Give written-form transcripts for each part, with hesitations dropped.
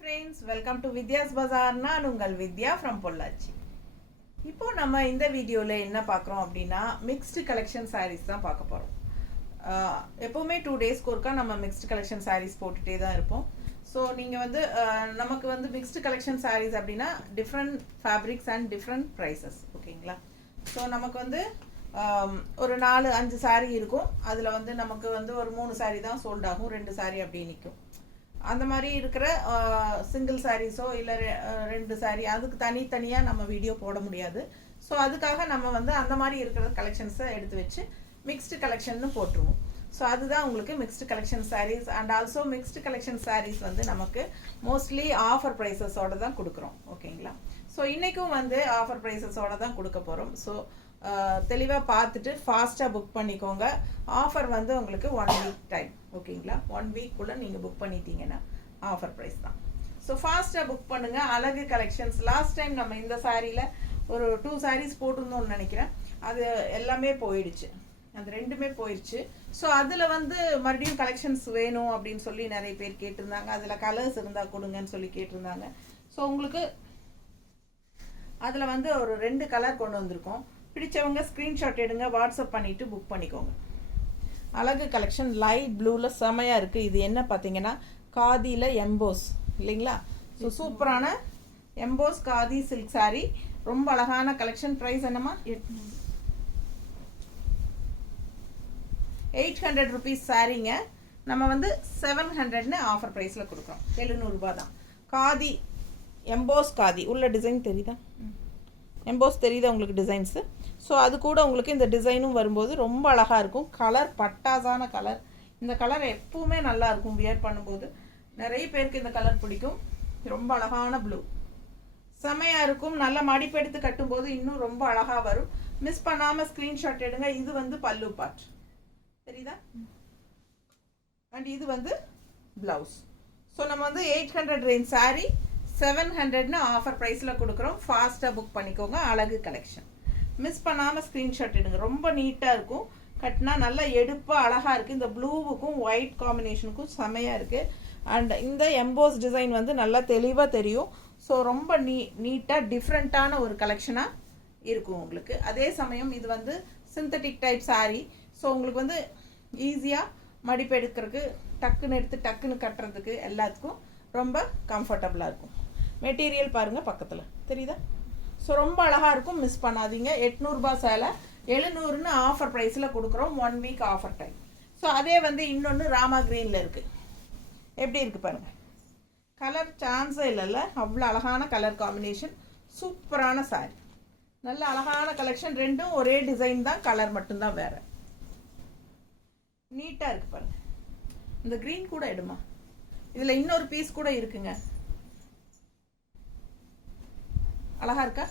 friends, welcome to Vidya's Bazaar. நான் உங்கள் வித்யா from Pollachi. இப்போ நம்ம இந்த வீடியோல என்ன பார்க்குறோம் அப்படின்னா மிக்ஸ்டு கலெக்ஷன் சாரீஸ் தான் பார்க்க போகிறோம். எப்போவுமே 2 டேஸ்க்கு ஒருக்கா நம்ம மிக்ஸ்டு கலெக்ஷன் சாரீஸ் போட்டுகிட்டே தான் இருப்போம். ஸோ நீங்கள் வந்து நமக்கு வந்து மிக்ஸ்டு கலெக்ஷன் சாரீஸ் அப்படின்னா different fabrics and different prices, ஓகேங்களா? ஸோ நமக்கு வந்து ஒரு 4-5 சாரீ இருக்கும். அதில் வந்து நமக்கு வந்து ஒரு 3 சாரீ தான் சோல்ட் ஆகும், 2 சாரீ அப்படியே நிற்கும். அந்த மாதிரி இருக்கிற சிங்கிள் சாரீஸோ இல்லை 2 சாரீ அதுக்கு தனித்தனியாக நம்ம வீடியோ போட முடியாது. ஸோ அதுக்காக நம்ம வந்து அந்த மாதிரி இருக்கிற கலெக்ஷன்ஸை எடுத்து வச்சு மிக்ஸ்டு கலெக்ஷன்னு போட்டுருவோம். ஸோ அதுதான் உங்களுக்கு mixed collection sarees. And also mixed collection sarees வந்து நமக்கு மோஸ்ட்லி ஆஃபர் ப்ரைஸஸோடு தான் கொடுக்குறோம், ஓகேங்களா? ஸோ இன்றைக்கும் வந்து ஆஃபர் ப்ரைஸஸோடு தான் கொடுக்க போகிறோம். ஸோ தெளிவாக பார்த்துட்டு ஃபாஸ்ட்டாக புக் பண்ணிக்கோங்க. ஆஃபர் வந்து உங்களுக்கு 1 வீக் டைம், ஓகேங்களா? 1 வீக்குள்ளே நீங்கள் புக் பண்ணிட்டீங்கன்னா ஆஃபர் ப்ரைஸ் தான். ஸோ ஃபாஸ்ட்டாக புக் பண்ணுங்கள். அழகு கலெக்ஷன்ஸ் லாஸ்ட் டைம் நம்ம இந்த சாரியில் ஒரு 2 சாரீஸ் போட்டிருந்தோம்னு நினைக்கிறேன். அது எல்லாமே போயிடுச்சு, அது 2மே போயிடுச்சு. ஸோ அதில் வந்து மறுபடியும் கலெக்ஷன்ஸ் வேணும் அப்படின்னு சொல்லி நிறைய பேர் கேட்டிருந்தாங்க. அதில் கலர்ஸ் இருந்தால் கொடுங்கன்னு சொல்லி கேட்டிருந்தாங்க. ஸோ உங்களுக்கு அதில் வந்து ஒரு 2 கலர் கொண்டு வந்திருக்கோம். பிடிச்சவங்க ஸ்க்ரீன்ஷாட் எடுங்க, வாட்ஸ்அப் பண்ணிவிட்டு புக் பண்ணிக்கோங்க. அழகு கலெக்ஷன் லைட் ப்ளூவில் செமையாக இருக்குது. இது என்ன பார்த்தீங்கன்னா காதியில் எம்போஸ் இல்லைங்களா? ஸோ சூப்பரான எம்போஸ் காதி சில்க் சாரீ, ரொம்ப அழகான கலெக்ஷன். ப்ரைஸ் என்னம்மா? 800 ருபீஸ் சாரீங்க. நம்ம வந்து 700ன்னு ஆஃபர் ப்ரைஸில் கொடுக்குறோம். 700 ரூபா தான். காதி எம்போஸ் காதி உள்ள டிசைன் தெரியுதா? எம்போஸ் தெரியுதா உங்களுக்கு டிசைன்ஸு? ஸோ அது கூட உங்களுக்கு இந்த டிசைனும் வரும்போது ரொம்ப அழகாக இருக்கும். கலர் பட்டாசான கலர். இந்த கலர் எப்பவுமே நல்லா இருக்கும் வியர் பண்ணும்போது. நிறைய பேருக்கு இந்த கலர் பிடிக்கும். ரொம்ப அழகான ப்ளூ, செமையாக இருக்கும். நல்ல மடிப்பு எடுத்து கட்டும்போது இன்னும் ரொம்ப அழகாக வரும். மிஸ் பண்ணாமல் ஸ்க்ரீன்ஷாட் எடுங்க. இது வந்து பல்லு பார்ட் தெரியுதா? அண்ட் இது வந்து ப்ளவுஸ். ஸோ நம்ம வந்து 800 ரேஞ்ச் சாரீ 700ன்னு ஆஃபர் ப்ரைஸில் கொடுக்குறோம். ஃபாஸ்ட்டாக புக் பண்ணிக்கோங்க. அழகு கலெக்ஷன் மிஸ் பண்ணாமல் ஸ்க்ரீன்ஷாட் எடுங்க. ரொம்ப நீட்டாக இருக்கும். கட்டினா நல்லா எடுப்பாக அழகாக இருக்குது. இந்த ப்ளூவுக்கும் ஒயிட் காம்பினேஷனுக்கும் செமையாக இருக்குது. அண்ட் இந்த எம்போஸ் டிசைன் வந்து நல்லா தெளிவாக தெரியும். ஸோ ரொம்ப நீட்டாக டிஃப்ரெண்ட்டான ஒரு கலெக்ஷனாக இருக்கும் உங்களுக்கு. அதே சமயம் இது வந்து சிந்தட்டிக் டைப் சாரீ. ஸோ உங்களுக்கு வந்து ஈஸியாக மடிப்பு எடுக்கிறதுக்கு, டக்குன்னு எடுத்து டக்குன்னு கட்டுறதுக்கு எல்லாத்துக்கும் ரொம்ப கம்ஃபர்டபுளாக இருக்கும். மெட்டீரியல் பாருங்கள் பக்கத்தில் தெரியுதா? ஸோ ரொம்ப அழகாக இருக்கும். மிஸ் பண்ணாதீங்க. 800 ரூபா சேலை 700ன்னு ஆஃபர் ப்ரைஸில் கொடுக்குறோம். 1 வீக் ஆஃபர் டைம். ஸோ அதே வந்து இன்னொன்று ராமா க்ரீனில் இருக்குது. எப்படி இருக்குது பாருங்கள். கலர் சான்ஸே இல்லைல்ல, அவ்வளோ அழகான கலர் காம்பினேஷன். சூப்பரான சாரி, நல்ல அழகான கலெக்ஷன். 2ம் ஒரே டிசைன் தான், கலர் மட்டும்தான் வேறு. நீட்டாக இருக்குது பாருங்கள். இந்த க்ரீன் கூட எடுமா. இதில் இன்னொரு பீஸ் கூட இருக்குங்க. அழகாக இருக்கா?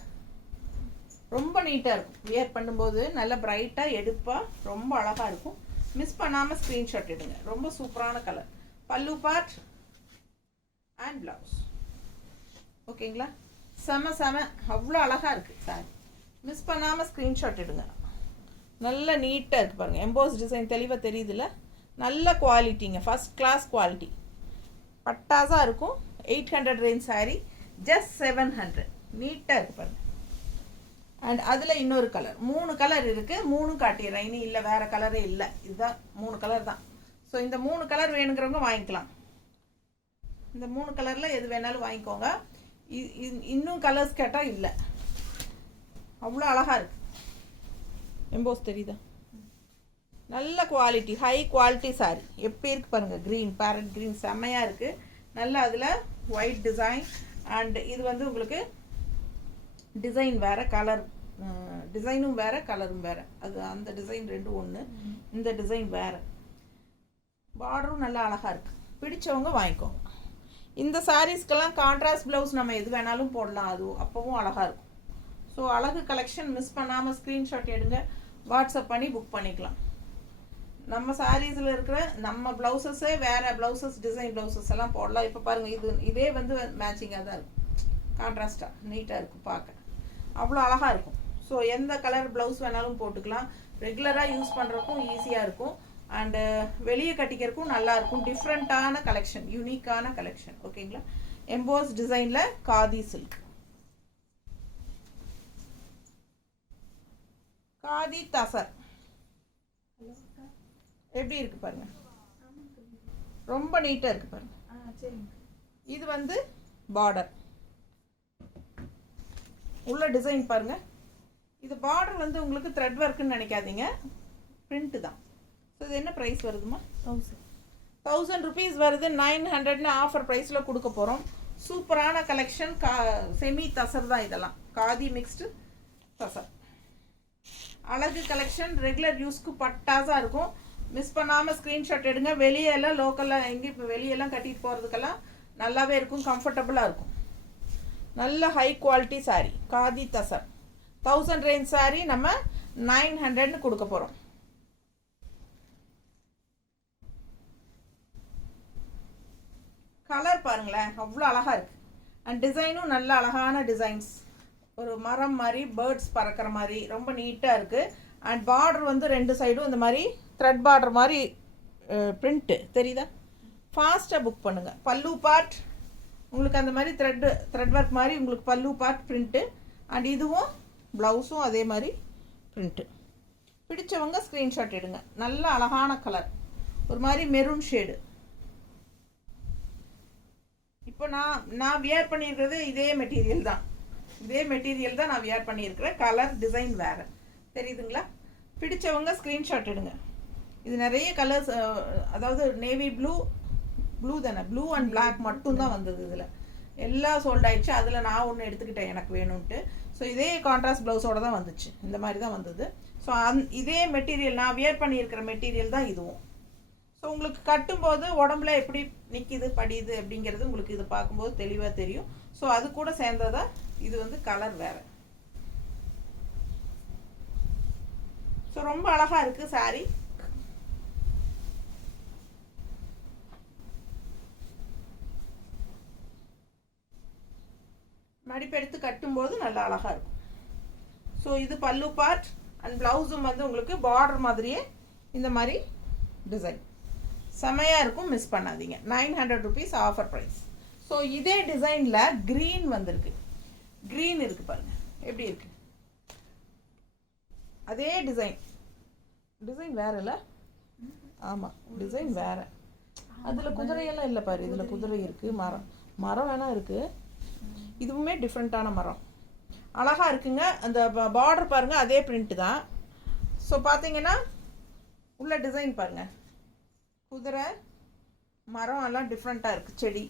ரொம்ப நீட்டாக இருக்கும். வியர் பண்ணும்போது நல்ல பிரைட்டாக எடுப்பாக ரொம்ப அழகாக இருக்கும். மிஸ் பண்ணாமல் ஸ்க்ரீன்ஷாட் எடுங்க. ரொம்ப சூப்பரான கலர். பல்லு பார்ட் அண்ட் ப்ளவுஸ், ஓகேங்களா? செம அவ்வளோ அழகாக இருக்குது சாரி. மிஸ் பண்ணாமல் ஸ்க்ரீன்ஷாட் எடுங்க. நல்ல நீட்டாக இருக்குது பாருங்கள். எம்போஸ் டிசைன் தெளிவாக தெரியுதுல்ல? நல்ல குவாலிட்டிங்க, ஃபஸ்ட் கிளாஸ் குவாலிட்டி. பட்டாசாக இருக்கும். 800 ரேஞ்ச் சாரீ ஜஸ்ட் 700. நீட்டாக இருக்குது பாருங்கள். அண்ட் அதில் இன்னொரு கலர், 3 கலர் இருக்குது. 3 காட்டிடுறேன். இனி இல்லை, வேறு கலரே இல்லை. இதுதான் 3 கலர் தான். ஸோ இந்த 3 கலர் வேணுங்கிறவங்க வாங்கிக்கலாம். இந்த 3 கலரில் எது வேணாலும் வாங்கிக்கோங்க. இன்னும் கலர்ஸ் கேட்டால் இல்லை. அவ்வளோ அழகாக இருக்குது. எம்போஸ் தெரியுதா? நல்ல குவாலிட்டி, ஹை குவாலிட்டி சாரி. எப்படி இருக்குது பாருங்கள். க்ரீன், பேரட் க்ரீன் செம்மையாக இருக்குது. நல்ல அதில் ஒயிட் டிசைன். அண்ட் இது வந்து உங்களுக்கு டிசைன் வேறு, கலர் டிசைனும் வேறு, கலரும் வேறு. அது அந்த டிசைன் 2 ஒன்று, இந்த டிசைன் வேறு. பார்டரும் நல்லா அழகாக இருக்குது. பிடிச்சவங்க வாங்கிக்கோங்க. இந்த சாரீஸ்க்கெல்லாம் கான்ட்ராஸ்ட் ப்ளவுஸ் நம்ம எது வேணாலும் போடலாம், அதுவும் அப்போவும் அழகாக இருக்கும். ஸோ அழகு கலெக்ஷன் மிஸ் பண்ணாமல் ஸ்க்ரீன்ஷாட் எடுங்க, வாட்ஸ்அப் பண்ணி புக் பண்ணிக்கலாம். நம்ம சாரீஸில் இருக்கிற நம்ம ப்ளவுசஸே வேறு ப்ளவுசஸ், டிசைன் ப்ளவுசஸ் எல்லாம் போடலாம். இப்போ பாருங்கள், இதே வந்து மேட்சிங்காக தான் இருக்கும். கான்ட்ராஸ்டாக நீட்டாக இருக்கும் பார்க்க. அவ்வளோ அழகாக இருக்கும். ஸோ எந்த கலர் ப்ளவுஸ் வேணாலும் போட்டுக்கலாம். ரெகுலராக யூஸ் பண்ணுறக்கும் ஈஸியாக இருக்கும். அண்டு வெளியே கட்டிக்கிறதுக்கும் நல்லாயிருக்கும். டிஃப்ரெண்ட்டான கலெக்ஷன், யூனிக்கான கலெக்ஷன், ஓகேங்களா? எம்போஸ் டிசைனில் காதி சில்க். காதி தசர் எப்படி இருக்கு பாருங்க, ரொம்ப நீட்டாக இருக்கு பாருங்க. இது வந்து பார்டர் உள்ள டிசைன் பாருங்க. இது பார்டர் வந்து உங்களுக்கு த்ரெட் ஒர்க்குன்னு நினைக்காதீங்க, பிரிண்ட் தான். ஸோ இது என்ன ப்ரைஸ் வருதுமா? 1000 rupees வருது. 900ன்னு ஆஃபர் ப்ரைஸில் கொடுக்க போகிறோம். சூப்பரான கலெக்ஷன். செமி தசர் தான் இதெல்லாம், காதி மிக்ஸ்டு தசர். அழகு கலெக்ஷன், ரெகுலர் யூஸ்க்கு பட்டாஸாக இருக்கும். மிஸ் பண்ணாமல் ஸ்க்ரீன்ஷாட் எடுங்க. வெளியெல்லாம் லோக்கலில் எங்கேயும் இப்போ வெளியெல்லாம் கட்டிட்டு போகிறதுக்கெல்லாம் நல்லாவே இருக்கும், கம்ஃபர்டபுளாக இருக்கும். நல்ல high quality sari, khadi tussar. 1000 range sari நம்ம 900ன்னு கொடுக்க போகிறோம். கலர் பாருங்களேன், அவ்வளோ அழகாக இருக்குது. அண்ட் டிசைனும் நல்ல அழகான டிசைன்ஸ். ஒரு மரம் மாதிரி, பேர்ட்ஸ் பறக்கிற மாதிரி ரொம்ப நீட்டாக இருக்குது. அண்ட் பார்டர் வந்து 2 சைடும் இந்த மாதிரி த்ரெட் பார்டர் மாதிரி பிரிண்ட்டு தெரியுதா? ஃபாஸ்ட்டாக புக் பண்ணுங்கள். பல்லு பார்ட் உங்களுக்கு அந்த மாதிரி த்ரெட் ஒர்க் மாதிரி உங்களுக்கு பல்லு பார்ட் பிரிண்ட்டு. அண்ட் இதுவும் ப்ளவுஸும் அதே மாதிரி பிரிண்ட்டு. பிடிச்சவங்க ஸ்க்ரீன்ஷாட் எடுங்க. நல்ல அழகான கலர், ஒரு மாதிரி மெரூன் ஷேடு. இப்போ நான் வியர் பண்ணியிருக்கிறது இதே மெட்டீரியல் தான் நான் வியர் பண்ணியிருக்கிறேன். கலர் டிசைன் வேறு தெரியுதுங்களா? பிடிச்சவங்க ஸ்க்ரீன்ஷாட் எடுங்க. இது நிறைய கலர்ஸ், அதாவது நேவி ப்ளூ தானே, ப்ளூ அண்ட் பிளாக் மட்டும்தான் வந்தது. இதில் எல்லாம் சோல்ட் ஆயிடுச்சு. அதில் நான் ஒன்று எடுத்துக்கிட்டேன் எனக்கு வேணும்ன்ட்டு. ஸோ இதே கான்ட்ராஸ்ட் ப்ளவுஸோடு தான் வந்துச்சு, இந்த மாதிரி தான் வந்தது. ஸோ இதே மெட்டீரியல் நான் வியர் பண்ணியிருக்கிற மெட்டீரியல் தான் இதுவும். ஸோ உங்களுக்கு கட்டும்போது உடம்புல எப்படி நிற்கிது படியுது அப்படிங்கிறது உங்களுக்கு இது பார்க்கும்போது தெளிவாக தெரியும். ஸோ அது கூட சேர்ந்ததா இது வந்து கலர் வேறு. ஸோ ரொம்ப அழகாக இருக்குது சாரீ. மடிப்பெடுத்து கட்டும்போது நல்லா அழகாக இருக்கும். ஸோ இது பல்லு பார்ட். அண்ட் ப்ளவுஸும் வந்து உங்களுக்கு பார்டர் மாதிரியே இந்த மாதிரி டிசைன் செமையாக இருக்கும். மிஸ் பண்ணாதீங்க. 900 rupees ஆஃபர் ப்ரைஸ். ஸோ இதே டிசைனில் க்ரீன் வந்திருக்கு. க்ரீன் இருக்குது பாருங்கள் எப்படி இருக்குது. அதே டிசைன் வேறு இல்லை? ஆமாம், டிசைன் வேறு. அதில் குதிரையெல்லாம் இல்லை பாரு, இதில் குதிரை இருக்குது, மரம் வேணால் இருக்குது. இதுவுமே டிஃப்ரெண்ட்டான மரம், அழகாக இருக்குங்க. அந்த பார்டர் பாருங்கள், அதே பிரிண்ட்டு தான். ஸோ பார்த்தீங்கன்னா உள்ள டிசைன் பாருங்கள், குதிரை மரம் எல்லாம் டிஃப்ரெண்ட்டாக இருக்குது, செடி.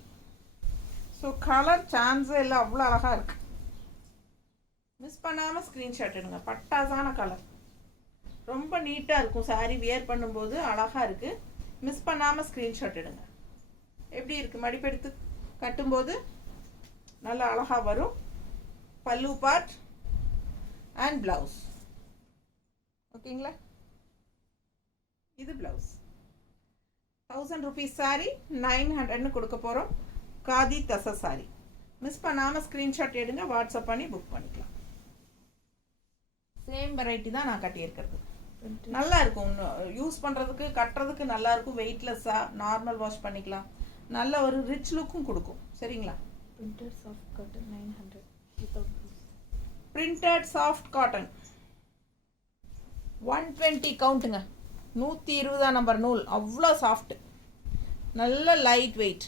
ஸோ கலர் சான்ஸே இல்லை, அவ்வளோ அழகாக இருக்குது. மிஸ் பண்ணாமல் ஸ்க்ரீன்ஷாட் எடுங்க. பட்டாசான கலர், ரொம்ப நீட்டாக இருக்கும். சாரீ வியர் பண்ணும்போது அழகாக இருக்குது. மிஸ் பண்ணாமல் ஸ்க்ரீன்ஷாட் எடுங்க. எப்படி இருக்குது மடிப்பெடுத்து கட்டும்போது நல்லா அழகாக வரும். பல்லு பார்ட் அண்ட் ப்ளவுஸ் ஓகேங்களா? இது ப்ளவுஸ். 1000 rupees சாரீ 900ன்னு கொடுக்க போகிறோம். காதி தச சாரீ. மிஸ் பண்ணாமல் ஸ்க்ரீன்ஷாட் எடுங்க, வாட்ஸ்அப் பண்ணி புக் பண்ணிக்கலாம். சேம் வெரைட்டி தான் நான் கட்டியிருக்கிறது. நல்லா இருக்கும், யூஸ் பண்ணுறதுக்கு கட்டுறதுக்கு நல்லா இருக்கும். வெயிட்லெஸ்ஸாக நார்மல் வாஷ் பண்ணிக்கலாம். நல்ல ஒரு ரிச் லுக்கும் கொடுக்கும். சரிங்களா? Printed soft cotton 900 without loose. Printed soft cotton 120 கவுண்ட்டுங்க. 120 number நூல். அவ்வளோ சாஃப்ட், நல்ல லைட் வெயிட்,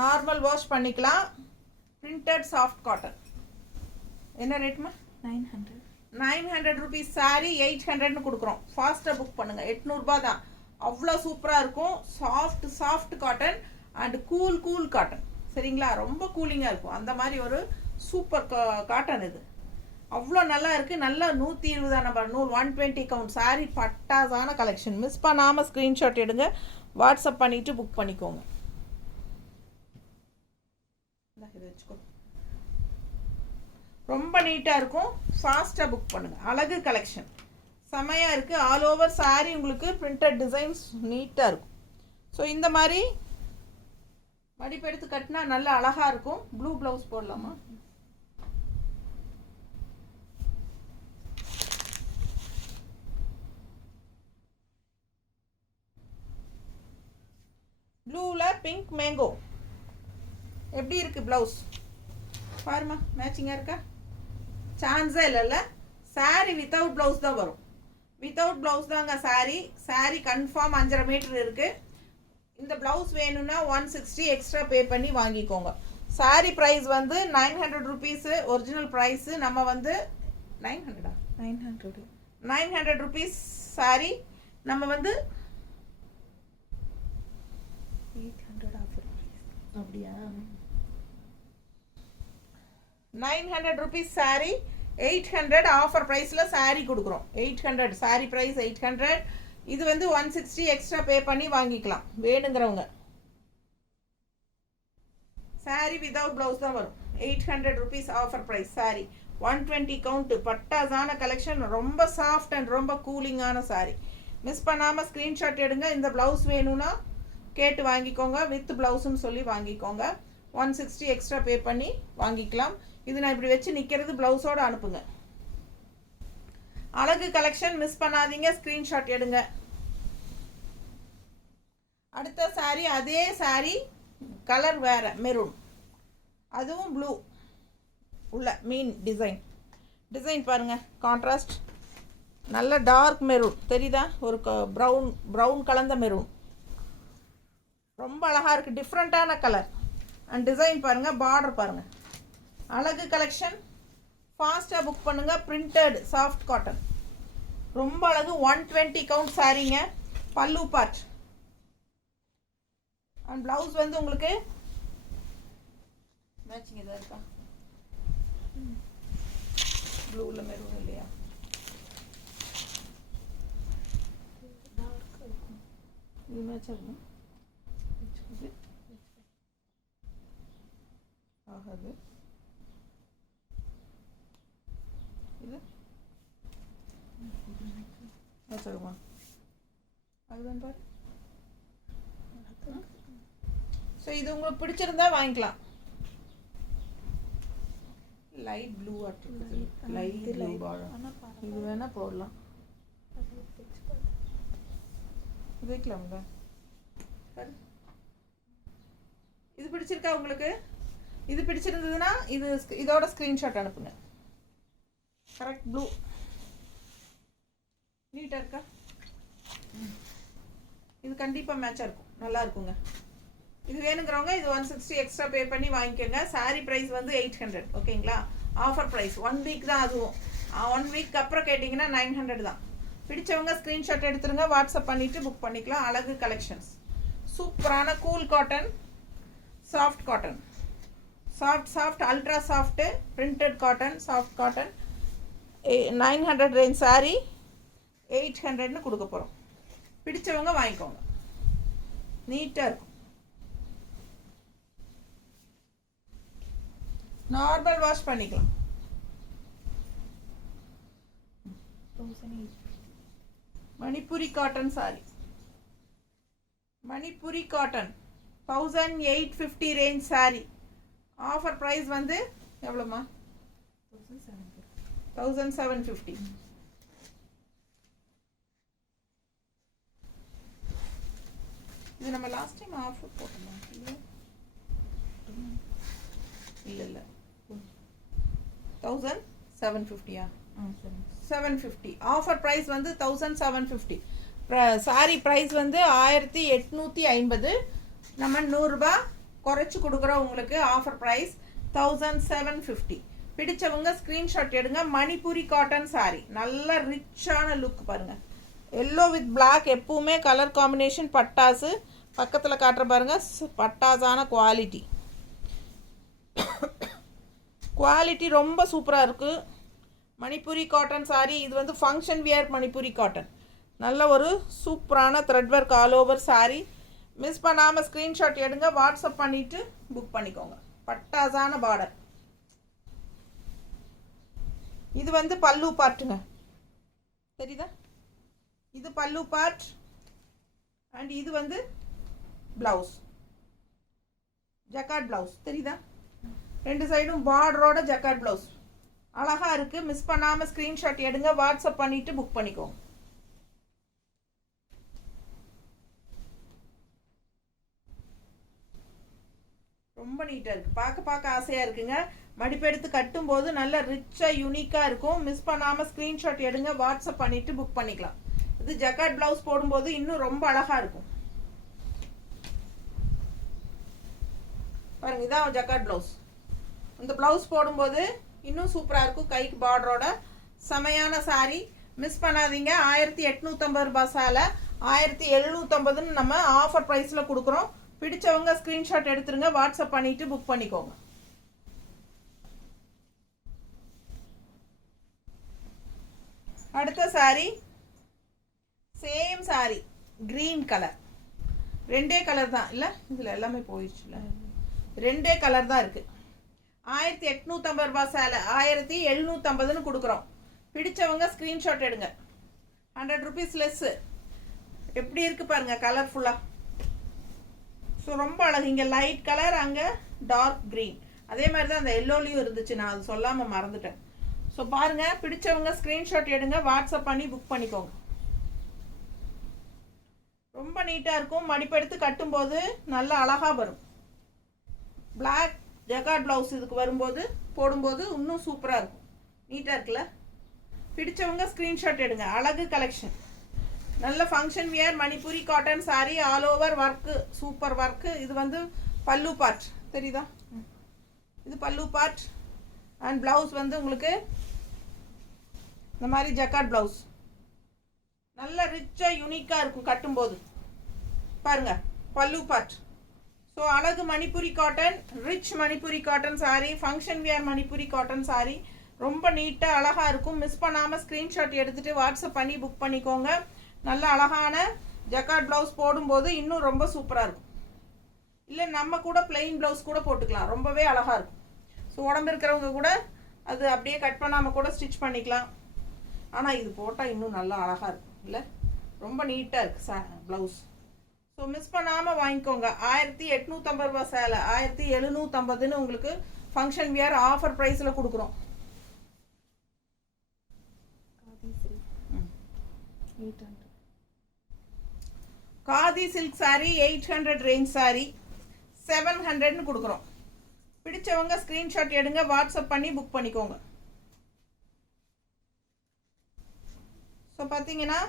நார்மல் வாஷ் பண்ணிக்கலாம். Printed soft cotton. என்ன ரேட்மா? 900. 900 rupees சாரீ 800ன்னு கொடுக்குறோம். ஃபாஸ்ட்டாக புக் பண்ணுங்கள். 800 ரூபாய் தான். அவ்வளோ சூப்பராக இருக்கும். Soft cotton and cool cotton. சரிங்களா? ரொம்ப கூலிங்காக இருக்கும். அந்த மாதிரி ஒரு சூப்பர் காட்டன் இது. அவ்வளோ நல்லா இருக்குது. நல்லா 120 நம்பர் நூல், 120 கவுண்ட் சாரீ. பட்டாசான கலெக்ஷன். மிஸ் பண்ணாமல் ஸ்க்ரீன்ஷாட் எடுங்க, வாட்ஸ்அப் பண்ணிவிட்டு புக் பண்ணிக்கோங்க. இதை வச்சுக்கோ. ரொம்ப நீட்டாக இருக்கும். ஃபாஸ்ட்டாக புக் பண்ணுங்கள். அழகு கலெக்ஷன் செமையாக இருக்குது. ஆல் ஓவர் சாரீ உங்களுக்கு பிரிண்டட் டிசைன்ஸ் நீட்டாக இருக்கும். ஸோ இந்த மாதிரி மடிப்பெடுத்து கட்டினா நல்லா அழகாக இருக்கும். ப்ளூ ப்ளவுஸ் போடலாமா? ப்ளூவில் பிங்க் மேங்கோ. எப்படி இருக்குது ப்ளவுஸ் பாருமா, மேட்சிங்காக இருக்கா? சான்ஸே இல்லைல்ல. சாரீ வித்தவுட் ப்ளவுஸ் தான் வரும். வித்தவுட் ப்ளவுஸ் தாங்க சாரீ. சாரீ கன்ஃபார்ம் 5.5 மீட்டர் இருக்குது. இந்த ப்ளவுஸ் வேணும்னா 160 எக்ஸ்ட்ரா பே பண்ணி வாங்கிக்கோங்க. சாரீ ப்ரைஸ் வந்து 900 ருபீஸு. ஒரிஜினல் ப்ரைஸு நம்ம வந்து 900 900 ருபீஸ் சாரீ. நம்ம வந்து 800 ஆஃபர். அப்படியா? 900 ருபீஸ் சாரீ, 800 ஆஃபர் ப்ரைஸில் சாரீ கொடுக்குறோம். 800 சாரீ ப்ரைஸ் 800. இது வந்து 160 எக்ஸ்ட்ரா பே பண்ணி வாங்கிக்கலாம் வேணுங்கிறவங்க. சாரீ வித்தவுட் ப்ளவுஸ் தான் வரும். 800 rupees offer price sari. 120 count பட்டாஸான கலெக்ஷன். ரொம்ப சாஃப்ட் அண்ட் ரொம்ப கூலிங்கான சாரீ. மிஸ் பண்ணாமல் ஸ்க்ரீன்ஷாட் எடுங்க. இந்த ப்ளவுஸ் வேணும்னா கேட்டு வாங்கிக்கோங்க. வித் ப்ளவுஸ்ன்னு சொல்லி வாங்கிக்கோங்க. 160 எக்ஸ்ட்ரா பே பண்ணி வாங்கிக்கலாம். இது நான் இப்படி வச்சு நிற்கிறது, ப்ளவுஸோடு அனுப்புங்க. அழகு கலெக்ஷன் மிஸ் பண்ணாதீங்க, ஸ்க்ரீன்ஷாட் எடுங்க. அடுத்த சாரீ, அதே சாரீ கலர் வேறு, மெரூன். அதுவும் ப்ளூ உள்ள மீன் டிசைன் பாருங்கள். கான்ட்ராஸ்ட் நல்ல டார்க் மெரூன் தெரியுதா? ஒரு ப்ரௌன் கலந்த மெரூன். ரொம்ப அழகாக இருக்குது. டிஃப்ரெண்ட்டான கலர் அண்ட் டிசைன் பாருங்கள். பார்டர் பாருங்கள். அழகு கலெக்ஷன். ஃபாஸ்ட்டாக புக் பண்ணுங்கள். Printed soft cotton. ரொம்ப அழகு. 120 கவுண்ட் சாரீங்க. பல்லு பார்ட் அண்ட் ப்ளவுஸ் வந்து உங்களுக்கு மேட்சிங் எதாவது இருக்கா? ப்ளூவில் மெரூன் இல்லையா? இது மேட்ச் ஆகுமா? ஆகாது. இது மேட்ச் ஆகுமா? அதுதான் பாரு. ஸோ இது உங்களுக்கு பிடிச்சிருந்தா வாங்கிக்கலாம். லைட் ப்ளூ இருக்குது. லைட் ப்ளூ பாடம். இது வேணால் போடலாம். வைக்கலாம்ல. இது பிடிச்சிருக்கா உங்களுக்கு? இது பிடிச்சிருந்ததுன்னா இதோட ஸ்க்ரீன்ஷாட் அனுப்புங்க. Correct blue. நீட்டாக இருக்கா? இது கண்டிப்பாக மேட்சாக இருக்கும். நல்லா இருக்குங்க. இது வேணுங்கிறவங்க இது 160 எக்ஸ்ட்ரா பே பண்ணி வாங்கிக்கோங்க. சாரீ ப்ரைஸ் வந்து 800. ஓகேங்களா? ஆஃபர் ப்ரைஸ் 1 வீக் தான். அதுவும் 1 வீக் அப்புறம் கேட்டிங்கன்னா 900 தான். பிடிச்சவங்க ஸ்க்ரீன்ஷாட் எடுத்துருங்க. வாட்ஸ்அப் பண்ணிவிட்டு புக் பண்ணிக்கலாம். அழகு கலெக்ஷன்ஸ். சூப்பரான cool cotton, soft cotton, soft ultra soft printed cotton, soft cotton. 900 range sari 800ன்னு கொடுக்க போகிறோம். பிடிச்சவங்க வாங்கிக்கோங்க. நீட்டாக இருக்கும். நார்மல் வாஷ் பண்ணிக்கலாம். Manipuri cotton sari. Manipuri cotton 1850 range sari. Offer price வந்து எவ்வளோமா? 1750. இது நம்ம லாஸ்ட் டைம் ஆஃபர் போட்டோமா? இல்லை 1750. 750. ஆஃபர் ப்ரைஸ் வந்து 1750. சாரி ப்ரைஸ் வந்து 1850. நம்ம 100 ரூபாய் குறைச்சி கொடுக்குறோம் உங்களுக்கு. Offer price 1750. பிடிச்சவங்க ஸ்க்ரீன்ஷாட் எடுங்க. மணிப்புரி காட்டன் சாரி. நல்ல ரிச்சான லுக் பாருங்கள். எல்லோ வித் பிளாக் எப்பவுமே கலர் காம்பினேஷன். பட்டாசு பக்கத்தில் காட்டுற பாருங்கள். பட்டாசான குவாலிட்டி ரொம்ப சூப்பராக இருக்குது. மணிப்புரி காட்டன் சாரி. இது வந்து ஃபங்க்ஷன் வியர் மணிப்புரி காட்டன். நல்ல ஒரு சூப்பரான thread work all over sari. Miss பண்ணாமல் ஸ்க்ரீன்ஷாட் எடுங்க. வாட்ஸ்அப் பண்ணிவிட்டு புக் பண்ணிக்கோங்க. பட்டாசான பார்டர். இது வந்து பல்லு பார்ட்டுங்க. தெரியுதா? இது பல்லு பார்ட் அண்ட் இது வந்து ப்ளவுஸ். ஜக்கார்ட் ப்ளவுஸ் தெரியுதா? 2 சைடும் பார்டரோட ஜக்கார்ட் ப்ளவுஸ். அழகாக இருக்குது. மிஸ் பண்ணாமல் ஸ்க்ரீன்ஷாட் எடுங்க. வாட்ஸ்அப் பண்ணிவிட்டு புக் பண்ணிக்கோங்க. ரொம்ப நீட்டாக இருக்குது, பார்க்க ஆசையாக இருக்குங்க. மடிப்பெடுத்து கட்டும்போது நல்ல ரிச்சாக யூனிக்காக இருக்கும். மிஸ் பண்ணாமல் ஸ்க்ரீன்ஷாட் எடுங்க, வாட்ஸ்அப் பண்ணிவிட்டு புக் பண்ணிக்கலாம். இது ஜக்கார்ட் ப்ளவுஸ் போடும்போது இன்னும் ரொம்ப அழகாக இருக்கும். பாருங்க, இதான் ஜக்கார்ட் ப்ளவுஸ். இந்த ப்ளவுஸ் போடும்போது இன்னும் சூப்பராக இருக்கும். கைக்கு பார்டரோட செமையான சாரி. மிஸ் பண்ணாதீங்க. 1850 ரூபாய் சேலை 1750 நம்ம ஆஃபர் ப்ரைஸில் கொடுக்குறோம். பிடிச்சவங்க ஸ்க்ரீன்ஷாட் எடுத்துருங்க, வாட்ஸ்அப் பண்ணிட்டு புக் பண்ணிக்கோங்க. அடுத்த sorry same sorry, green colour. ரெண்டே கலர் தான் இல்லை, இதில் எல்லாமே போயிடுச்சுல. ரெண்டே கலர் தான் இருக்குது. 1850 ரூபாய் சேலை 1750 கொடுக்குறோம். பிடிச்சவங்க ஸ்க்ரீன்ஷாட் எடுங்க. 100 rupees லெஸ்ஸு. எப்படி இருக்குது பாருங்கள் கலர்ஃபுல்லாக. ஸோ ரொம்ப அழகு. இங்கே லைட் கலர், அங்கே டார்க் க்ரீன். அதே மாதிரி தான் அந்த எல்லோலையும் இருந்துச்சு, நான் அது சொல்லாமல் மறந்துட்டேன். ஸோ பாருங்கள், பிடிச்சவங்க ஸ்க்ரீன்ஷாட் எடுங்க, வாட்ஸ்அப் பண்ணி புக் பண்ணிக்கோங்க. ரொம்ப நீட்டாக இருக்கும். மடிப்பெடுத்து கட்டும்போது நல்லா அழகாக வரும். பிளாக் ஜக்கார்ட் ப்ளவுஸ் இதுக்கு வரும்போது போடும்போது இன்னும் சூப்பராக இருக்கும். நீட்டாக இருக்குல்ல. பிடிச்சவங்க ஸ்க்ரீன்ஷாட் எடுங்க. அழகு கலெக்ஷன். நல்ல function wear Manipuri cotton sorry, all over work, super work. இது வந்து பல்லு பார்ட் தெரியுதா, இது பல்லு பார்ட். அண்ட் ப்ளவுஸ் வந்து உங்களுக்கு இந்த மாதிரி ஜக்கார்ட் ப்ளவுஸ் நல்ல ரிச்சாக யூனிக்காக இருக்கும் கட்டும்போது. பாருங்க, பல்லு பார்ட். ஸோ அழகு Manipuri cotton, rich Manipuri cotton sorry, function wear Manipuri cotton sorry. ரொம்ப நீட்டாக அழகாக இருக்கும். மிஸ் பண்ணாமல் ஸ்க்ரீன்ஷாட் எடுத்துகிட்டு வாட்ஸ்அப் பண்ணி புக் பண்ணிக்கோங்க. நல்ல அழகான ஜக்கார்ட் ப்ளவுஸ் போடும்போது இன்னும் ரொம்ப சூப்பராக இருக்கும். இல்லை நம்ம கூட பிளெயின் ப்ளவுஸ் கூட போட்டுக்கலாம், ரொம்பவே அழகாக இருக்கும். ஸோ உடம்பு இருக்கிறவங்க கூட அது அப்படியே கட் பண்ணாமல் கூட ஸ்டிச் பண்ணிக்கலாம். ஆனால் இது போட்டால் இன்னும் நல்லா அழகாக இருக்கும் இல்லை, ரொம்ப நீட்டாக இருக்குது ப்ளவுஸ். ஸோ மிஸ் பண்ணாமல் வாங்கிக்கோங்க. 1850 ரூபாய் சேலை 1750 உங்களுக்கு ஃபங்க்ஷன் வியர் ஆஃபர் ப்ரைஸில் கொடுக்குறோம். Khadi silk sorry 800 range sorry 700 கொடுக்குறோம். பிடிச்சவங்க ஸ்க்ரீன்ஷாட் எடுங்க, வாட்ஸ்அப் பண்ணி புக் பண்ணிக்கோங்க. ஸோ பார்த்தீங்கன்னா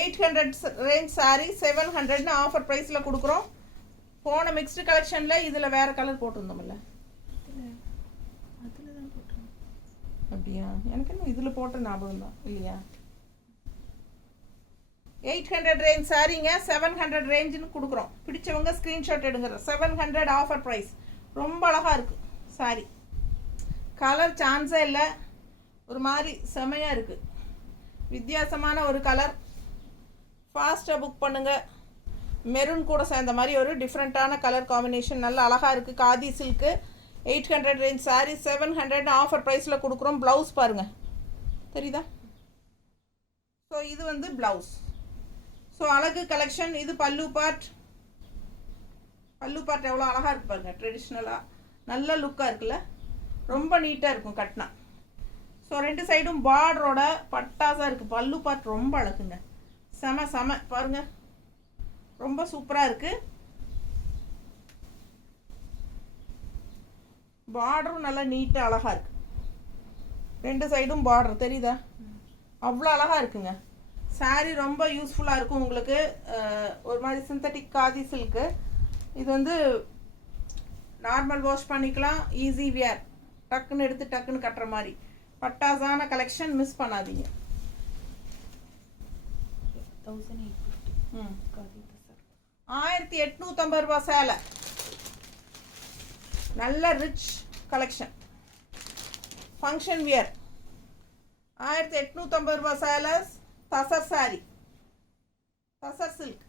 800 ரேஞ்ச் சாரி 700 ஆஃபர் ப்ரைஸில் கொடுக்குறோம். போன மிக்ஸ்டு கலெக்ஷனில் இதில் வேறு கலர் போட்டிருந்தோம்ல, அதில் தான் போட்டோம். அப்படியா? எனக்கு இன்னும் இதில் போட்ட ஞாபகம் தான் இல்லையா. 800 ரேஞ்ச் சாரிங்க 700 ரேஞ்சுன்னு கொடுக்குறோம். பிடிச்சவங்க ஸ்க்ரீன்ஷாட் எடுங்க. 700 ஆஃபர் ப்ரைஸ். ரொம்ப அழகாக இருக்குது சாரி. கலர் சான்ஸே இல்லை, ஒரு மாதிரி செமையாக இருக்குது. வித்தியாசமான ஒரு கலர். ஃபாஸ்ட்டாக புக் பண்ணுங்கள். மெரூன் கூட சேர்ந்த மாதிரி ஒரு டிஃப்ரெண்ட்டான கலர் காம்பினேஷன், நல்ல அழகாக இருக்குது. Khadi silk 800 range sorry 700 offer ப்ரைஸில் கொடுக்குறோம். ப்ளவுஸ் பாருங்கள், தெரியுதா. ஸோ இது வந்து ப்ளவுஸ். ஸோ அழகு கலெக்ஷன். இது பல்லு பார்ட். பல்லு பார்ட் எவ்வளோ அழகாக இருக்குது பாருங்கள். ட்ரெடிஷ்னலாக நல்ல லுக்காக இருக்குல்ல, ரொம்ப நீட்டாக இருக்கும் கட்டினா. ஸோ ரெண்டு சைடும் பார்டரோட பட்டாசாக இருக்குது. பல்லு பார்ட் ரொம்ப அழகுங்க, செம பாருங்கள், ரொம்ப சூப்பராக இருக்குது. பார்டரும் நல்லா நீட்டாக அழகாக இருக்குது. ரெண்டு சைடும் பார்டர் தெரியுதா, அவ்வளோ அழகாக இருக்குங்க. சாரீ ரொம்ப யூஸ்ஃபுல்லாக இருக்கும் உங்களுக்கு. ஒரு மாதிரி சிந்தட்டிக் காதி சில்க்கு. இது வந்து நார்மல் வாஷ் பண்ணிக்கலாம், ஈஸி வியர், டக்குன்னு எடுத்து டக்குன்னு கட்டுற மாதிரி பட்டாசான கலெக்ஷன். மிஸ் பண்ணாதீங்க. 1850 ரூபாய் சேலை. நல்ல ரிச் கலெக்ஷன், ஃபங்க்ஷன் வியர். 1850 ரூபாய் சேலை. Tussar sorry, tussar silk.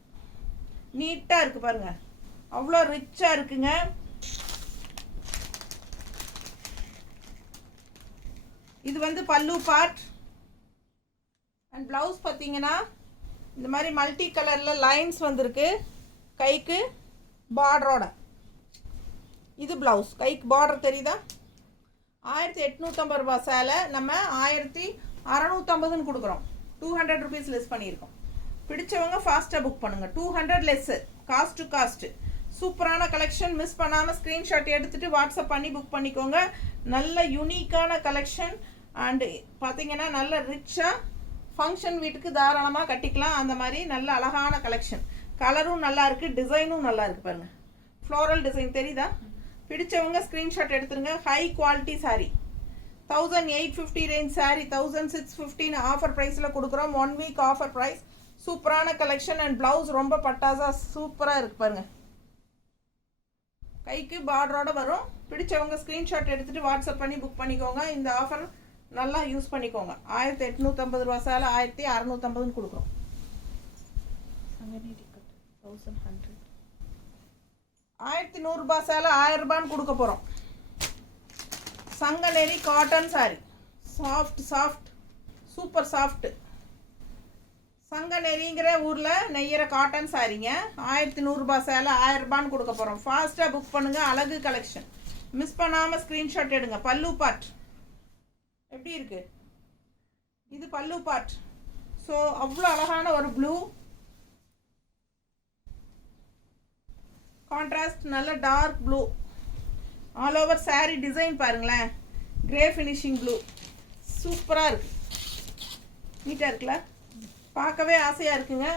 நீட்டாக இருக்குது பாருங்க, அவ்வளோ ரிச்சாக இருக்குங்க. இது வந்து பல்லு பார்ட். அண்ட் ப்ளவுஸ் பார்த்தீங்கன்னா இந்த மாதிரி மல்டி கலரில் லைன்ஸ் வந்திருக்கு. கைக்கு பார்டரோட இது ப்ளவுஸ். கைக்கு பார்டர் தெரியுதா. 1850 ரூபாய் சேலை நம்ம 1650 கொடுக்குறோம். 200 rupees லெஸ் பண்ணியிருக்கோம். பிடிச்சவங்க ஃபாஸ்ட்டாக புக் பண்ணுங்கள். 200 லெஸ்ஸு, காஸ்ட் டு காஸ்ட்டு. சூப்பரான கலெக்ஷன். மிஸ் பண்ணாமல் ஸ்க்ரீன்ஷாட் எடுத்துகிட்டு வாட்ஸ்அப் பண்ணி புக் பண்ணிக்கோங்க. நல்ல யூனிக்கான கலெக்ஷன். அண்டு பார்த்தீங்கன்னா நல்ல ரிச்சாக ஃபங்க்ஷன் வீட்டுக்கு தாராளமாக கட்டிக்கலாம். அந்த மாதிரி நல்ல அழகான கலெக்ஷன். கலரும் நல்லா இருக்குது, டிசைனும் நல்லா இருக்குது. பாருங்கள், ஃப்ளோரல் டிசைன் தெரியுதா? பிடிச்சவங்க ஸ்க்ரீன்ஷாட் எடுத்துருங்க. High quality sari. 1850 range sari 1615 offer ப்ரைஸில் கொடுக்குறோம். 1 வீக் ஆஃபர் ப்ரைஸ். சூப்பரான கலெக்ஷன். அண்ட் ப்ளவுஸ் ரொம்ப பட்டாசா சூப்பராக இருக்குது பாருங்கள். கைக்கு பார்டரோட வரும். பிடிச்சவங்க ஸ்க்ரீன்ஷாட் எடுத்துகிட்டு வாட்ஸ்அப் பண்ணி புக் பண்ணிக்கோங்க. இந்த ஆஃபர் நல்லா யூஸ் பண்ணிக்கோங்க. 1850 ரூபா சேலை 1650 கொடுக்குறோம். 1100 ரூபா சேலை 1000 ரூபான்னு கொடுக்க போகிறோம். Sanganeri cotton sari. Soft super soft. சங்கநேரிங்கிற ஊரில் நெய்கிற காட்டன் சாரிங்க. 1100 ரூபா சேலை 1000 ரூபான்னு கொடுக்க போகிறோம். ஃபாஸ்ட்டாக புக் பண்ணுங்கள். அழகு கலெக்ஷன். மிஸ் பண்ணாமல் ஸ்க்ரீன்ஷாட் எடுங்க. பல்லு பார்ட் எப்படி இருக்கு? இது பல்லு பார்ட். ஸோ அவ்வளோ அழகான ஒரு ப்ளூ கான்ட்ராஸ்ட், நல்ல dark blue. All over sari design பாருங்களேன். கிரே ஃபினிஷிங் ப்ளூ சூப்பராக இருக்கு. நீட்டாக இருக்குல்ல? பார்க்கவே ஆசையாக இருக்குங்க.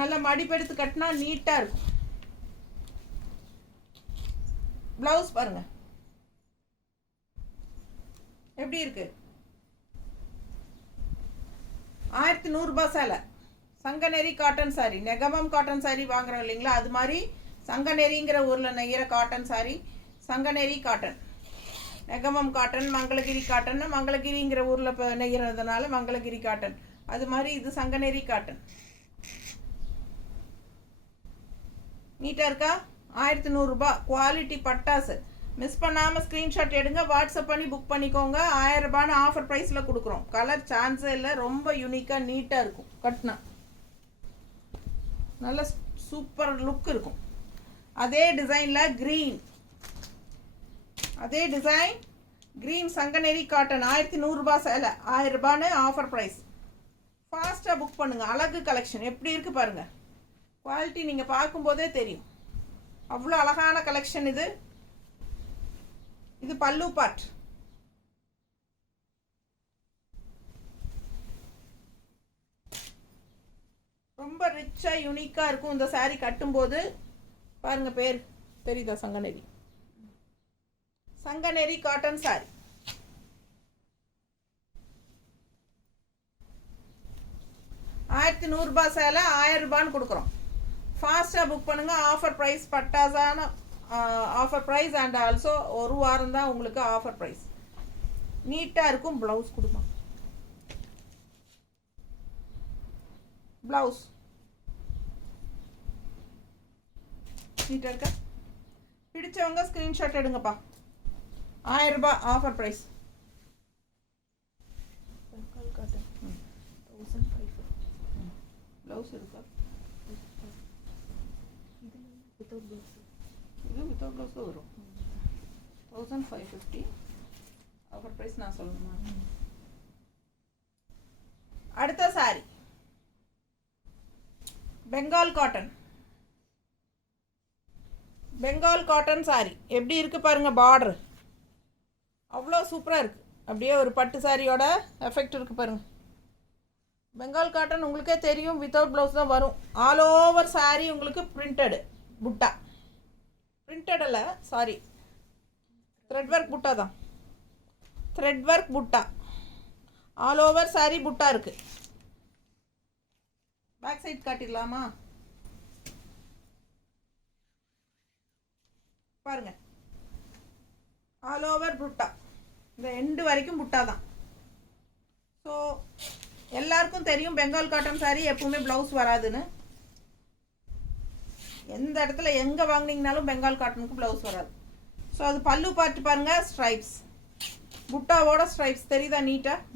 நல்லா மடிப்பெடுத்து கட்டினா நீட்டாக இருக்கும். ப்ளவுஸ் பாருங்க எப்படி இருக்கு? 1100 ரூபா சேலை. சங்கநேரி காட்டன் சாரி. நெகமம் காட்டன் சாரி வாங்குறோம் இல்லைங்களா, அது மாதிரி சங்கநேரிங்கிற ஊரில் நெய்கிற cotton sari. Sanganeri cotton, Negamam cotton, Mangalagiri cotton. மங்களகிரிங்கிற ஊரில் இப்போ நெய்கிறதுனால மங்களகிரி காட்டன். அது மாதிரி இது சங்கநேரி காட்டன். நீட்டாக இருக்கா? 1100 ரூபா. குவாலிட்டி பட்டாசு. மிஸ் பண்ணாமல் ஸ்க்ரீன்ஷாட் எடுங்க. வாட்ஸ்அப் பண்ணி புக் பண்ணிக்கோங்க. 1000 ரூபான்னு ஆஃபர் ப்ரைஸில் கொடுக்குறோம். கலர் சான்ஸே இல்லை. ரொம்ப யூனிக்காக நீட்டாக இருக்கும். கட்டினா நல்ல சூப்பர் லுக் இருக்கும். அதே டிசைனில் க்ரீன், அதே டிசைன் க்ரீன் சங்கநேரி காட்டன் 1100 ரூபா சேலை 1000 ரூபான்னு ஆஃபர் ப்ரைஸ். ஃபாஸ்ட்டாக புக் பண்ணுங்கள். அழகு கலெக்ஷன் எப்படி இருக்குது பாருங்கள். குவாலிட்டி நீங்கள் பார்க்கும்போதே தெரியும். அவ்வளோ அழகான கலெக்ஷன் இது. இது பல்லு பார்ட். ரொம்ப ரிச்சாக யூனிக்காக இருக்கும் இந்த சாரீ கட்டும்போது. பாருங்க, பேர் தெரியுதா? சங்கநேரி. சங்கநேரி காட்டன் சாரி. ரூபா சேலை 1000 ரூபான்னு கொடுக்குறோம். ஃபாஸ்ட்டாக புக் பண்ணுங்க. ஆஃபர் ப்ரைஸ் பட்டாசான ஆஃபர் ப்ரைஸ். அண்ட் ஆல்சோ ஒரு வாரம் தான் உங்களுக்கு ஆஃபர் ப்ரைஸ். நீட்டாக இருக்கும். ப்ளவுஸ் கொடுமா. ப்ளவுஸ் நீட்டாக இருக்கா? பிடிச்சவங்க ஸ்க்ரீன்ஷாட் எடுங்கப்பா. 1000 ரூபாய் ஆஃபர் ப்ரைஸ். ப்ளவுஸ் இருக்கா? இது வித்தவுட் ப்ளவுஸ் வரும். 1550 ஆஃபர் ப்ரைஸ் நான் சொல்லணுமா? அடுத்த sorry Bengal cotton. Bengal cotton sorry எப்படி இருக்குது பாருங்கள். பார்டர் அவ்வளோ சூப்பராக இருக்குது. அப்படியே ஒரு பட்டு சாரியோட எஃபெக்ட் இருக்குது பாருங்கள். பெங்கால் காட்டன் உங்களுக்கே தெரியும், வித்தவுட் ப்ளவுஸ் தான் வரும். ஆல் ஓவர் சாரி உங்களுக்கு பிரிண்டடு புட்டா. பிரிண்டட் அல்ல, சாரி, த்ரெட் ஒர்க் புட்டா தான். த்ரெட் ஒர்க் புட்டா. ஆல் ஓவர் சாரி புட்டா இருக்குது. பேக் சைட் காட்டிடலாமா? பாருங்க, ஆல் ஓவர் புட்டா. இந்த எண்டு வரைக்கும் புட்டா தான். ஸோ எல்லாருக்கும் தெரியும் பெங்கால் காட்டன் சாரி எப்பவுமே ப்ளவுஸ் வராதுன்னு. எந்த இடத்துல எங்கே வாங்கினீங்கனாலும் பெங்கால் காட்டனுக்கு ப்ளவுஸ் வராது. ஸோ அது பல்லு பார்த்து பாருங்கள். ஸ்ட்ரைப்ஸ், புட்டாவோட ஸ்ட்ரைப்ஸ் தெரியுதா? நீட்டாக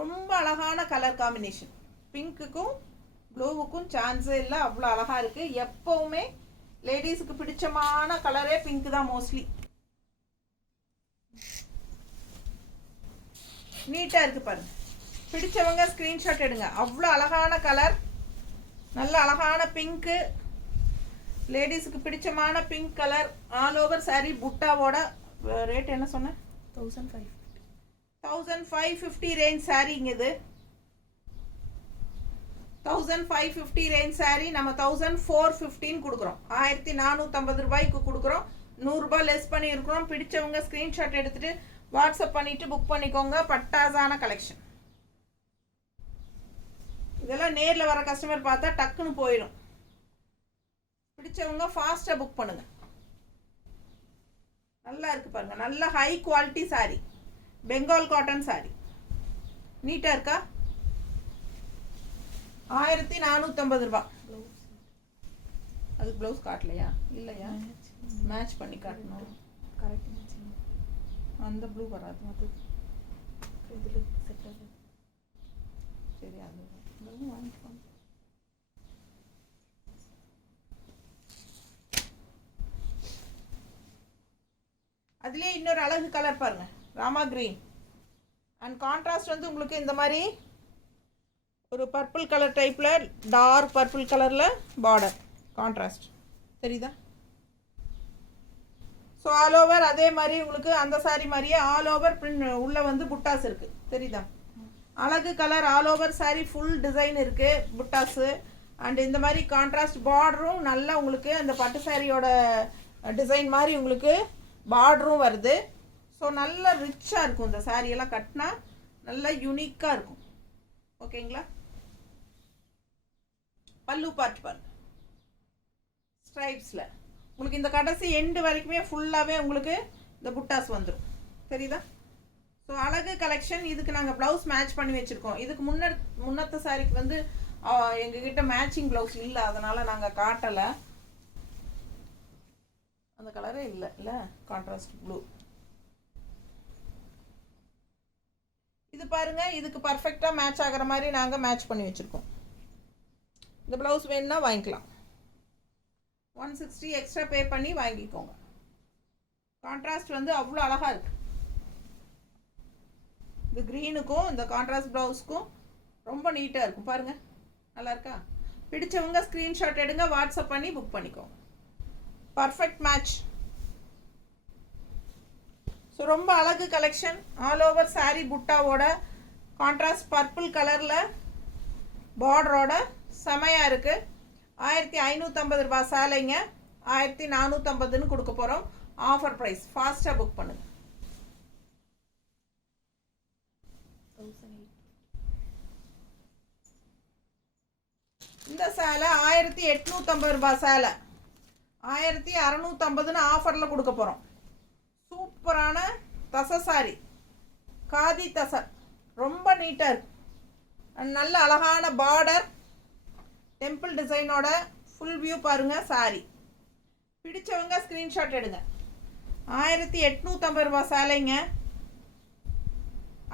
ரொம்ப அழகான கலர் காம்பினேஷன். பிங்க்குக்கும் ப்ளூவுக்கும் சான்ஸே இல்லை. அவ்வளோ அழகாக இருக்குது. எப்போவுமே லேடிஸுக்கு பிடிச்சமான கலரே பிங்க் தான் மோஸ்ட்லி. நீட்டாக இருக்குது பாருங்கள். பிடிச்சவங்க ஸ்க்ரீன்ஷாட் எடுங்க. அவ்வளோ அழகான கலர், நல்ல அழகான பிங்க்கு. லேடிஸுக்கு பிடிச்சமான pink colour all over saree புட்டாவோட ரேட் என்ன சொன்னேன் 1500. 1550 ரேஞ்ச் சாரீங்க இது 1550 ரேஞ்ச் saree நம்ம 1415 கொடுக்குறோம் 1450 ரூபாய்க்கு கொடுக்குறோம் 100 ரூபாய் லெஸ் பண்ணி இருக்கிறோம் பிடிச்சவங்க ஸ்க்ரீன்ஷாட் எடுத்துட்டு வாட்ஸ்அப் பண்ணிட்டு புக் பண்ணிக்கோங்க பட்டாசான கலெக்ஷன் இதெல்லாம் நேரில் வர கஸ்டமர் பார்த்தா டக்குன்னு போயிடும் பிடிச்சவங்க ஃபாஸ்ட்டாக புக் பண்ணுங்க நல்லா இருக்கு பாருங்க நல்ல high quality saree Bengal cotton saree நீட்டாக இருக்கா 1450 ரூபாய் அது ப்ளவுஸ் காட்டலையா இல்லையா மேட்ச் பண்ணி காட்டணும் கரெக்ட் மேட்சிங் அந்த ப்ளூ வராது அது இதில் செட் ஆகுது சரி அது இதெல்லாம் வாங்கிக்கோங்க அதுலேயே இன்னொரு அழகு கலர் பாருங்க ராமா கிரீன் அண்ட் கான்ட்ராஸ்ட் வந்து உங்களுக்கு இந்த மாதிரி ஒரு பர்பிள் கலர் டைப்பில் டார்க் பர்பிள் கலரில் பார்டர் கான்ட்ராஸ்ட் தெரியுதா ஸோ ஆல் ஓவர் அதே மாதிரி உங்களுக்கு அந்த saree மாதிரியே ஆல் ஓவர் பிரிண்ட் உள்ளே வந்து புட்டாஸ் இருக்குது தெரியுதா அழகு colour all over saree full design இருக்குது புட்டாஸு அண்ட் இந்த மாதிரி கான்ட்ராஸ்ட் பார்டரும் நல்லா உங்களுக்கு அந்த பட்டு சாரியோட டிசைன் மாதிரி உங்களுக்கு பார்டரும் வருது ஸோ நல்லா ரிச்சாக இருக்கும் இந்த சாரியெல்லாம் கட்டினா நல்லா யூனிக்காக இருக்கும் ஓகேங்களா பல்லு பார்ட் பாருங்க ஸ்ட்ரைப்ஸில் உங்களுக்கு இந்த கடைசி எண்டு வரைக்குமே ஃபுல்லாகவே உங்களுக்கு இந்த புட்டாஸ் வந்துடும் தெரியுதா ஸோ அழகு கலெக்ஷன் இதுக்கு நாங்கள் ப்ளவுஸ் மேட்ச் பண்ணி வச்சுருக்கோம் இதுக்கு முன்னத்த சாரிக்கு வந்து எங்ககிட்ட மேட்சிங் ப்ளவுஸ் இல்லை அதனால் நாங்கள் காட்டலை அந்த கலரே இல்லை கான்ட்ராஸ்ட் ப்ளூ இது பாருங்க இதுக்கு பர்ஃபெக்டாக மேட்ச் ஆகிற மாதிரி நாங்கள் மேட்ச் பண்ணி வச்சுருக்கோம் இந்த ப்ளவுஸ் வேணும்னா வாங்கிக்கலாம் 160 எக்ஸ்ட்ரா பே பண்ணி வாங்கிக்கோங்க கான்ட்ராஸ்ட் வந்து அவ்வளோ அழகாக இருக்குது இந்த க்ரீனுக்கும் இந்த கான்ட்ராஸ்ட் ப்ளவுஸ்க்கும் ரொம்ப நீட்டாக இருக்கும் பாருங்கள் நல்லா இருக்கா பிடிச்சவங்க ஸ்க்ரீன்ஷாட் எடுங்க வாட்ஸ்அப் பண்ணி புக் பண்ணிக்கோங்க பர்ஃபெக்ட் மேட்ச் ஸோ ரொம்ப அழகு கலெக்ஷன் ஆல் ஓவர் saree புட்டாவோட கான்ட்ராஸ்ட் பர்பிள் கலரில் பார்டரோட செமையாக இருக்குது 1550 ரூபாய் சேலைங்க 1450ன்னு கொடுக்க போகிறோம் ஆஃபர் ப்ரைஸ் ஃபாஸ்ட்டாக புக் பண்ணுங்க 1008. இந்த சேலை 1850 ரூபாய் சேலை 1650ன்னு ஆஃபரில் கொடுக்க போகிறோம் சூப்பரான தசை சாரி காதி தசை ரொம்ப நீட்டாக இருக்கு நல்ல அழகான பார்டர் டெம்பிள் டிசைனோட ஃபுல் வியூ பாருங்கள் சாரி பிடிச்சவங்க ஸ்க்ரீன்ஷாட் எடுங்க 1850 ரூபாய் சேலைங்க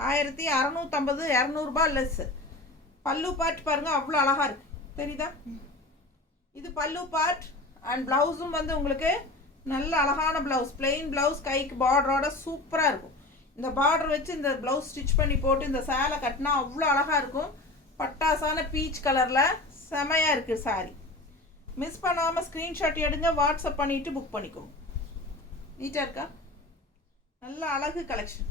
1650 200 லெஸ் பல்லு பார்ட் பாருங்கள் அவ்வளோ அழகாக இருக்குது தெரியுதா இது பல்லு பார்ட் அண்ட் ப்ளவுஸும் வந்து உங்களுக்கு நல்ல அழகான ப்ளவுஸ் பிளெயின் ப்ளவுஸ் கைக்கு பார்டரோட சூப்பராக இருக்கும் இந்த பார்டர் வச்சு இந்த ப்ளவுஸ் ஸ்டிச் பண்ணி போட்டு இந்த சேலை கட்டினா அவ்வளோ அழகாக இருக்கும் பட்டாசான பீச் கலரில் செமையாக இருக்குது சாரி மிஸ் பண்ணாமல் ஸ்க்ரீன்ஷாட் எடுங்க வாட்ஸ்அப் பண்ணிவிட்டு புக் பண்ணிக்கோங்க நீட்டாக இருக்கா நல்ல அழகு கலெக்ஷன்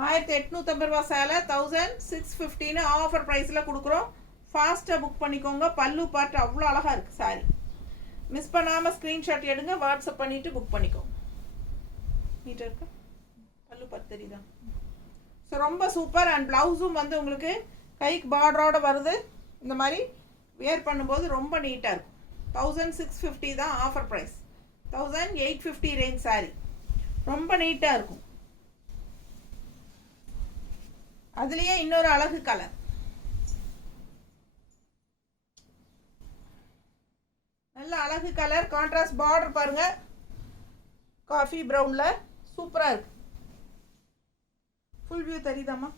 1850 ரூபா சேலை 1650ன்னு ஆஃபர் ப்ரைஸில் கொடுக்குறோம் ஃபாஸ்ட்டாக புக் பண்ணிக்கோங்க பல்லு பார்ட் அவ்வளோ அழகாக இருக்குது சாரி மிஸ் பண்ணாமல் ஸ்க்ரீன்ஷாட் எடுங்க வாட்ஸ்அப் பண்ணிவிட்டு புக் பண்ணிக்கோங்க நீட்டாக இருக்கா பல்லு பார்ட் தெரியுதா ஸோ ரொம்ப சூப்பர் அண்ட் ப்ளவுஸும் வந்து உங்களுக்கு கைக்கு பார்டரோட வருது இந்த மாதிரி வேர் பண்ணும்போது ரொம்ப நீட்டாக இருக்கும் 1650 தான் ஆஃபர் ப்ரைஸ் 1850 ரேஞ்ச் சாரி ரொம்ப நீட்டாக இருக்கும் அதுலேயே இன்னொரு அழகு கலர் நல்ல அழகு கலர் கான்ட்ராஸ்ட் பார்டர் பாருங்க காஃபி ப்ரௌனில் சூப்பராக இருக்கு ஃபுல் வியூ தெரியுதாம்மா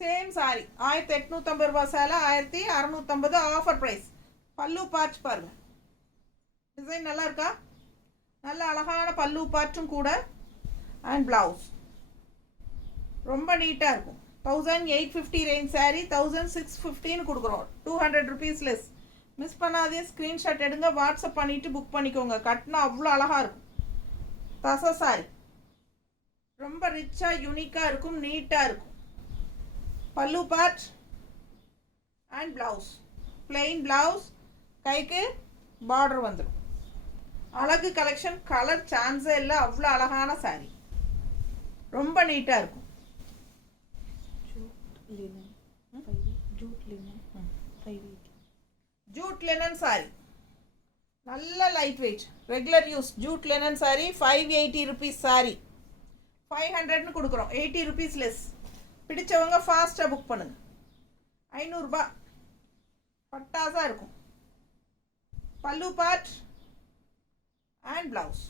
சேம் சாரி 1850 ரூபாய் சேலை 1650 ஆஃபர் ப்ரைஸ் பல்லு பார்ட் பாருங்க டிசைன் நல்லா இருக்கா நல்ல அழகான பல்லு பார்ட்டும் கூட அண்ட் ப்ளவுஸ் ரொம்ப நீட்டாக இருக்கும் 1850 ரேஞ்ச் சாரி 1650ன்னு கொடுக்குறோம் 200 rupees லெஸ் மிஸ் பண்ணாதே, ஸ்க்ரீன்ஷாட் எடுங்க, வாட்ஸ்அப் பண்ணிவிட்டு புக் பண்ணிக்கோங்க. கட்டினா அவ்வளோ அழகாக இருக்கும். தசை சாரி ரொம்ப ரிச்சாக யூனிக்காக இருக்கும், நீட்டாக இருக்கும். பல்லு part and blouse, plain blouse, கைக்கு பார்டர் வந்துடும். அழகு கலெக்ஷன், கலர் சான்ஸே இல்லை, அவ்வளோ அழகான சாரி, ரொம்ப நீட்டாக இருக்கும். ஜூட் லினன் சாரி, நல்ல light weight, regular use jute linen sari. 580 rupees sari, 500ன்னு கொடுக்குறோம், 80 rupees லெஸ். பிடிச்சவங்க ஃபாஸ்ட்டாக புக் பண்ணுங்க. 500 ரூபாய், பட்டாசாக இருக்கும். பல்லு பார்ட் அண்ட் ப்ளவுஸ்,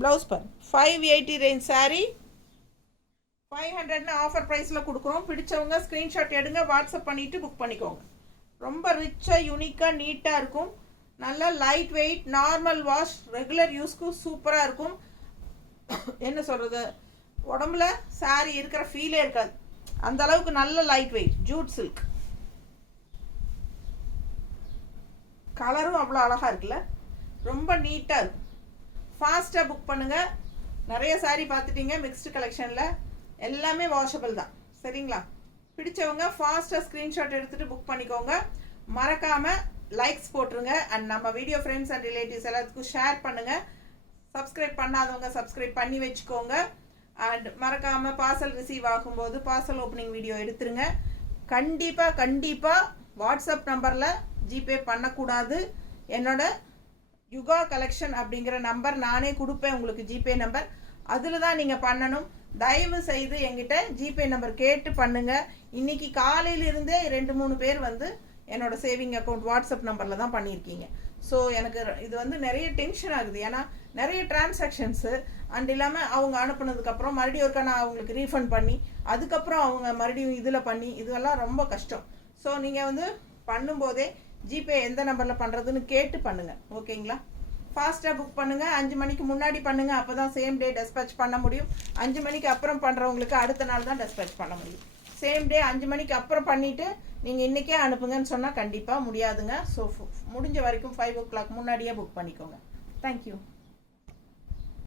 ப்ளவுஸ் பாரு. 580 ரேஞ்ச் சாரி, 500ன்னு ஆஃபர் ப்ரைஸில் கொடுக்குறோம். பிடிச்சவங்க ஸ்க்ரீன்ஷாட் எடுங்க, வாட்ஸ்அப் பண்ணிவிட்டு புக் பண்ணிக்கோங்க. ரொம்ப ரிச்சாக யூனிக்காக நீட்டாக இருக்கும். நல்லா light weight, normal wash, regular யூஸ்க்கு சூப்பராக இருக்கும். என்ன சொல்கிறது, உடம்புல சாரி இருக்கிற ஃபீலே இருக்காது, அந்த அளவுக்கு நல்ல லைட் வெயிட் ஜூட் சில்க். கலரும் அவ்வளோ அழகாக இருக்குல்ல, ரொம்ப நீட்டாக இருக்கும். ஃபாஸ்ட்டாக புக் பண்ணுங்கள். நிறைய சாரி பார்த்துட்டீங்க மிக்ஸ்டு கலெக்ஷனில், எல்லாமே வாஷபிள் தான். சரிங்களா? பிடிச்சவங்க ஃபாஸ்ட்டாக ஸ்க்ரீன்ஷாட் எடுத்துகிட்டு புக் பண்ணிக்கோங்க. மறக்காமல் லைக்ஸ் போட்டுருங்க. அண்ட் நம்ம வீடியோ ஃப்ரெண்ட்ஸ் அண்ட் ரிலேட்டிவ்ஸ் எல்லாத்துக்கும் ஷேர் பண்ணுங்கள். சப்ஸ்கிரைப் பண்ணாதவங்க சப்ஸ்கிரைப் பண்ணி வச்சுக்கோங்க. அண்ட் மறக்காமல் பார்சல் ரிசீவ் ஆகும்போது பார்சல் ஓப்பனிங் வீடியோ எடுத்துருங்க. கண்டிப்பாக வாட்ஸ்அப் நம்பரில் ஜிபே பண்ணக்கூடாது. என்னோட யுகா கலெக்ஷன் அப்படிங்கிற நம்பர் நானே கொடுப்பேன் உங்களுக்கு, ஜிபே நம்பர். அதில் தான் நீங்கள் பண்ணணும். தயவு செய்து என்கிட்ட ஜிபே நம்பர் கேட்டு பண்ணுங்கள். இன்றைக்கி காலையிலிருந்தே 2-3 பேர் வந்து என்னோட சேவிங் அக்கௌண்ட் வாட்ஸ்அப் நம்பரில் தான் பண்ணியிருக்கீங்க. ஸோ எனக்கு இது வந்து நிறைய டென்ஷன் ஆகுது. ஏன்னா நிறைய டிரான்சாக்ஷன்ஸு அண்ட் இல்லாமல் அவங்க அனுப்புனதுக்கப்புறம் மறுபடியும் ஒருக்கா நான் அவங்களுக்கு ரீஃபண்ட் பண்ணி அதுக்கப்புறம் அவங்க மறுபடியும் இதில் பண்ணி இதெல்லாம் ரொம்ப கஷ்டம். ஸோ நீங்கள் வந்து பண்ணும்போதே ஜிபே எந்த நம்பரில் பண்ணுறதுன்னு கேட்டு பண்ணுங்கள். ஓகேங்களா? ஃபாஸ்ட்டாக புக் பண்ணுங்கள். 5 மணிக்கு முன்னாடி பண்ணுங்கள், அப்போ தான் சேம் டே டெஸ்பேச் பண்ண முடியும். 5 மணிக்கு அப்புறம் பண்ணுறவங்களுக்கு அடுத்த நாள் தான் டெஸ்பேச் பண்ண முடியும். சேம் டே 5 மணிக்கு அப்புறம் பண்ணிவிட்டு நீங்கள் இன்றைக்கே அனுப்புங்கன்னு சொன்னால் கண்டிப்பாக முடியாதுங்க. ஸோ முடிஞ்ச வரைக்கும் 5 o'clock முன்னாடியே புக் பண்ணிக்கோங்க. தேங்க்யூ.